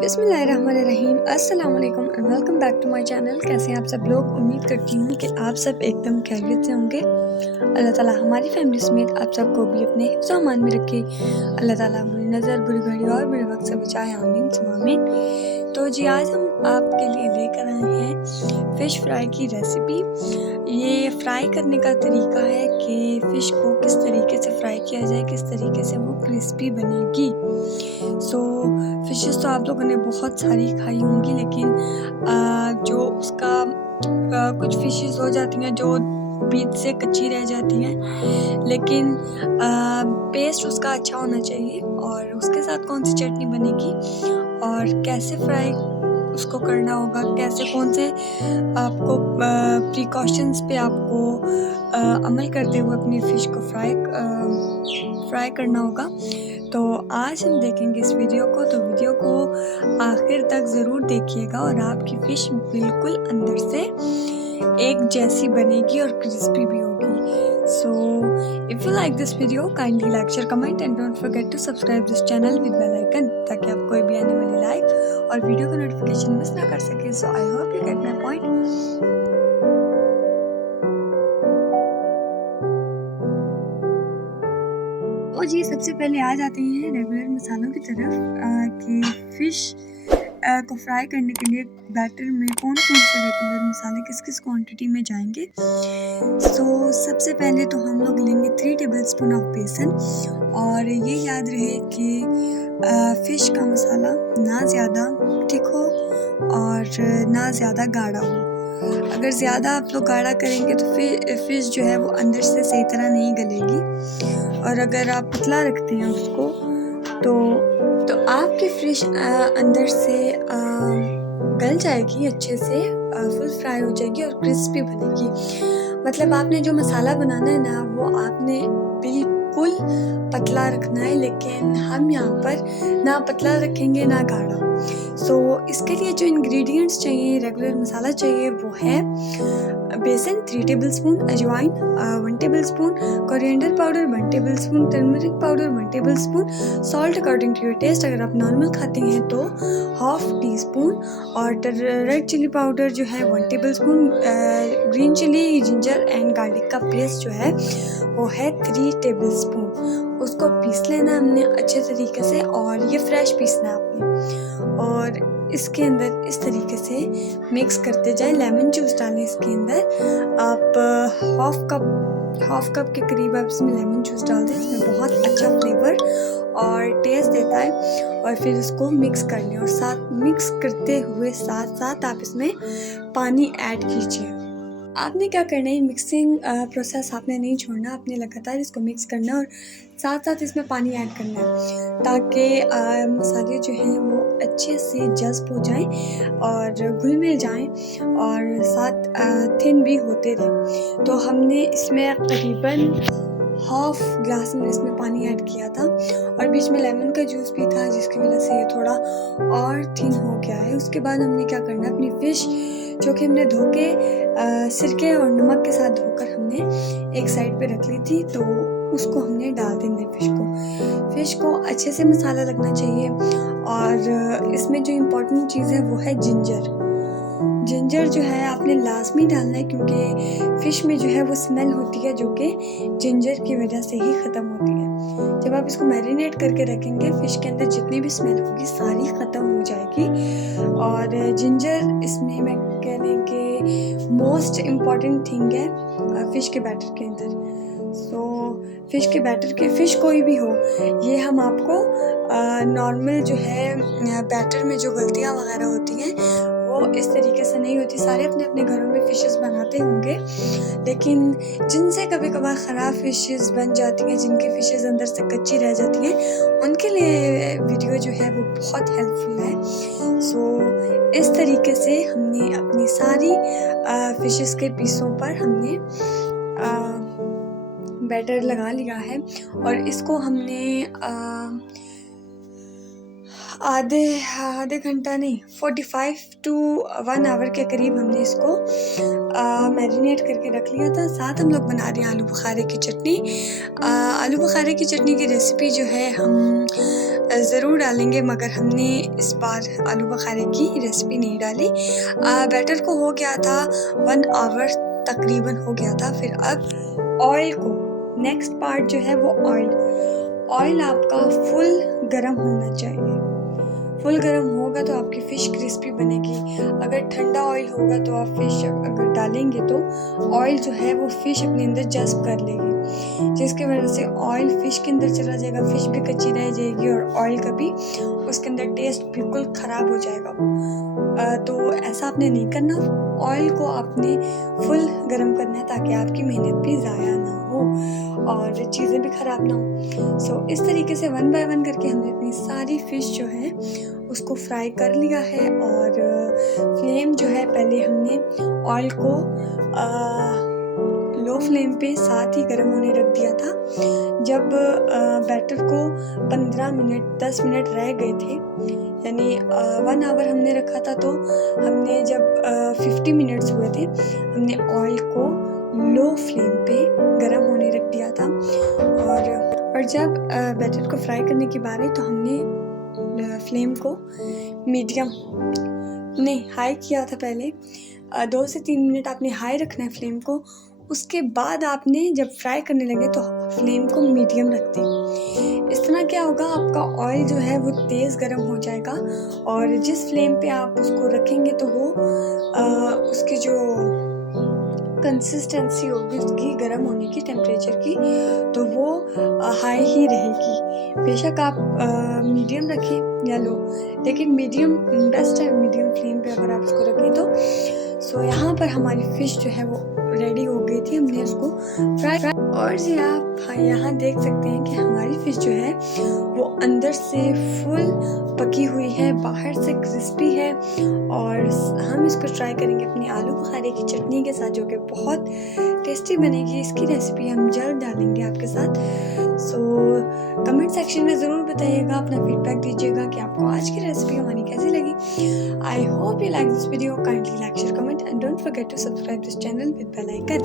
बिस्मिल्लाहिर्रहमानिर्रहीम अस्सलाम वालेकुम and welcome back to my channel. कैसे हैं आप सब लोग? उम्मीद करती हूँ कि आप सब एकदम खैरियत से होंगे। अल्लाह ताला हमारी फैमिली समेत आप सबको भी अपने हिफ्ज़ व अमान में रखे। अल्लाह ताला बुरी नज़र, बुरी घड़ी और बुरे वक्त से बचाए, आमीन सुम्मा आमीन। तो जी आज हम आपके लिए लेकर आए हैं फ़िश फ्राई की रेसिपी। ये फ्राई करने का तरीका है कि फ़िश को किस तरीके से फ्राई किया जाए, किस तरीके से वो क्रिस्पी बनेगी। फ़िशेस तो आप लोगों ने बहुत सारी खाई होंगी, लेकिन जो उसका कुछ फ़िशेस हो जाती हैं जो बीच से कच्ची रह जाती हैं, लेकिन पेस्ट उसका अच्छा होना चाहिए। और उसके साथ कौन सी चटनी बनेगी और कैसे फ्राई उसको करना होगा, कैसे कौन से आपको प्रिकॉशंस पे आपको अमल करते हुए अपनी फ़िश को फ्राई करना होगा। तो आज हम देखेंगे इस वीडियो को, तो वीडियो को आखिर तक ज़रूर देखिएगा और आपकी फ़िश बिल्कुल अंदर से एक जैसी बनेगी और क्रिस्पी भी होगी। So if you like this video kindly like, share, comment and don't forget to subscribe this channel with bell icon, ताकि आप कोई भी आने वाली लाइव और वीडियो का नोटिफिकेशन मिस ना कर सके। So I hope you get my point. और जी सबसे पहले आ जाते हैं रेगुलर मसालों की तरफ कि फ़िश को फ्राई करने के लिए बैटर में कौन कौन से रेगुलर मसाले किस किस क्वांटिटी में जाएंगे। सो सबसे पहले तो हम लोग लेंगे 3 टेबलस्पून ऑफ बेसन। और ये याद रहे कि फ़िश का मसाला ना ज़्यादा थिक हो और ना ज़्यादा गाढ़ा हो। अगर ज़्यादा आप लोग गाढ़ा करेंगे तो फ़िश जो है वो अंदर से सही तरह नहीं गलेगी, और अगर आप पतला रखते हैं उसको तो आपकी फ़िश अंदर से गल जाएगी अच्छे से, फुल फ्राई हो जाएगी और क्रिस्पी बनेगी। मतलब आपने जो मसाला बनाना है ना, वो आपने बिल्कुल पतला रखना है, लेकिन हम यहाँ पर ना पतला रखेंगे ना गाढ़ा। इसके लिए जो इंग्रेडिएंट्स चाहिए, रेगुलर मसाला चाहिए, वो है बेसन 3 tablespoon, ajwain 1 tablespoon, coriander powder 1 tablespoon, turmeric powder 1 tablespoon, salt according to your taste. अगर आप नॉर्मल खाते हैं तो हाफ टी स्पून, और रेड चिली पाउडर जो है 1 tablespoon, green chilli, ginger and garlic का पेस्ट जो है वो है 3 टेबलस्पून। उसको पीस लेना हमने अच्छे तरीके से, और ये फ्रेश पीसना है आपने। और इसके अंदर इस तरीके से मिक्स करते जाएं। लेमन जूस डालें इसके अंदर। आप हाफ कप के करीब आप इसमें लेमन जूस डाल दें। इसमें बहुत अच्छा फ्लेवर और टेस्ट देता है। और फिर इसको मिक्स कर लें, और साथ मिक्स करते हुए साथ साथ आप इसमें पानी ऐड कीजिए। आपने क्या करना है, मिक्सिंग प्रोसेस आपने नहीं छोड़ना, आपने लगातार इसको मिक्स करना है और साथ साथ इसमें पानी ऐड करना है, ताकि मसाले जो हैं वो अच्छे से जज़्ब हो जाएं और घुल मिल जाएं और साथ थिन भी होते रहें। तो हमने इसमें करीबन हाफ ग्लास में इसमें पानी ऐड किया था, और बीच में लेमन का जूस भी था, जिसकी वजह से ये थोड़ा और थिन हो गया है। उसके बाद हमने क्या करना है, अपनी फ़िश जो कि हमने धो के सिरके और नमक के साथ धोकर हमने एक साइड पे रख ली थी, तो उसको हमने डाल देना है। फ़िश को अच्छे से मसाला लगना चाहिए। और इसमें जो इम्पोर्टेंट चीज़ है वो है जिंजर जो है आपने लाजमी डालना है, क्योंकि फ़िश में जो है वो स्मेल होती है जो कि जिंजर की वजह से ही ख़त्म होती है। जब आप इसको मैरिनेट करके रखेंगे, फ़िश के अंदर जितनी भी स्मेल होगी सारी ख़त्म हो जाएगी। और जिंजर इसमें मैं कह लें कि मोस्ट इम्पॉर्टेंट थिंग है फ़िश के बैटर के अंदर। फ़िश कोई भी हो, ये हम आपको नॉर्मल जो है बैटर में जो गलतियाँ वगैरह होती हैं वो इस तरीके से नहीं होती। सारे अपने अपने घरों में फ़िशेस बनाते होंगे, लेकिन जिनसे कभी कभार ख़राब फ़िशेस बन जाती हैं, जिनकी फ़िशेस अंदर से कच्ची रह जाती हैं, उनके लिए वीडियो जो है वो बहुत हेल्पफुल है। इस तरीके से हमने अपनी सारी फ़िशेस के पीसों पर हमने बैटर लगा लिया है, और इसको हमने आधे आधे घंटा नहीं 45 टू 1 आवर के करीब हमने इसको मैरिनेट करके रख लिया था। साथ हम लोग बना रहे हैं आलू बुखारे की चटनी। आलू बुखारे की चटनी की रेसिपी जो है हम ज़रूर डालेंगे, मगर हमने इस बार आलू बुखारे की रेसिपी नहीं डाली। बैटर को हो गया था 1 आवर तकरीबन हो गया था। फिर अब ऑयल को, नेक्स्ट पार्ट जो है वो ऑयल आपका फुल गरम होना चाहिए। फुल गरम होगा तो आपकी फ़िश क्रिस्पी बनेगी। अगर ठंडा ऑयल होगा तो आप फ़िश अगर डालेंगे तो ऑयल जो है वो फ़िश अपने अंदर जज़्ब कर लेगी, जिसकी वजह से ऑयल फ़िश के अंदर चला जाएगा, फ़िश भी कच्ची रह जाएगी और ऑयल का भी उसके अंदर टेस्ट बिल्कुल ख़राब हो जाएगा। तो ऐसा आपने नहीं करना। ऑयल को आपने फुल गरम करना है ताकि आपकी मेहनत भी ज़ाया ना हो और चीज़ें भी ख़राब ना हो। सो इस तरीके से 1 बाय 1 करके हमने अपनी सारी फ़िश जो है उसको फ्राई कर लिया है। और फ्लेम जो है पहले हमने ऑयल को लो फ्लेम पे साथ ही गर्म होने रख दिया था। जब बैटर को 15 मिनट 10 मिनट रह गए थे, यानी 1 आवर हमने रखा था, तो हमने जब 50 मिनट्स हुए थे हमने ऑयल को लो फ्लेम पे गर्म होने रख दिया था। और जब बैटर को फ्राई करने की बारी तो हमने फ्लेम को मीडियम नहीं हाई किया था पहले। 2 से 3 मिनट आपने हाई रखना है फ्लेम को। उसके बाद आपने जब फ्राई करने लगे तो फ्लेम को मीडियम रख दें। इस तरह क्या होगा, आपका ऑयल जो है वो तेज़ गर्म हो जाएगा और जिस फ्लेम पे आप उसको रखेंगे तो वो उसकी जो कंसिस्टेंसी होगी उसकी गर्म होने की, टेम्परेचर की, तो वो हाई ही रहेगी। बेशक आप मीडियम रखें या लो, लेकिन मीडियम बेस्ट है। मीडियम फ्लेम पे अगर आप उसको रखें तो सो यहाँ पर हमारी फ़िश जो है वो रेडी हो गई थी। हमने उसको फ्राई और जी आप यहाँ देख सकते हैं कि हमारी फ़िश जो है वो अंदर से फुल पकी हुई है, बाहर से क्रिस्पी है। और हम इसको ट्राई करेंगे अपनी आलू बुखारे की चटनी के साथ, जो कि बहुत टेस्टी बनेगी। इसकी रेसिपी हम जल्द डालेंगे आपके साथ। सो कमेंट सेक्शन में ज़रूर बताइएगा, अपना फीडबैक दीजिएगा कि आपको आज की रेसिपी हमारी कैसी लगी। I hope you like this video. Kindly like, share, comment and don't forget to subscribe this channel with bell icon.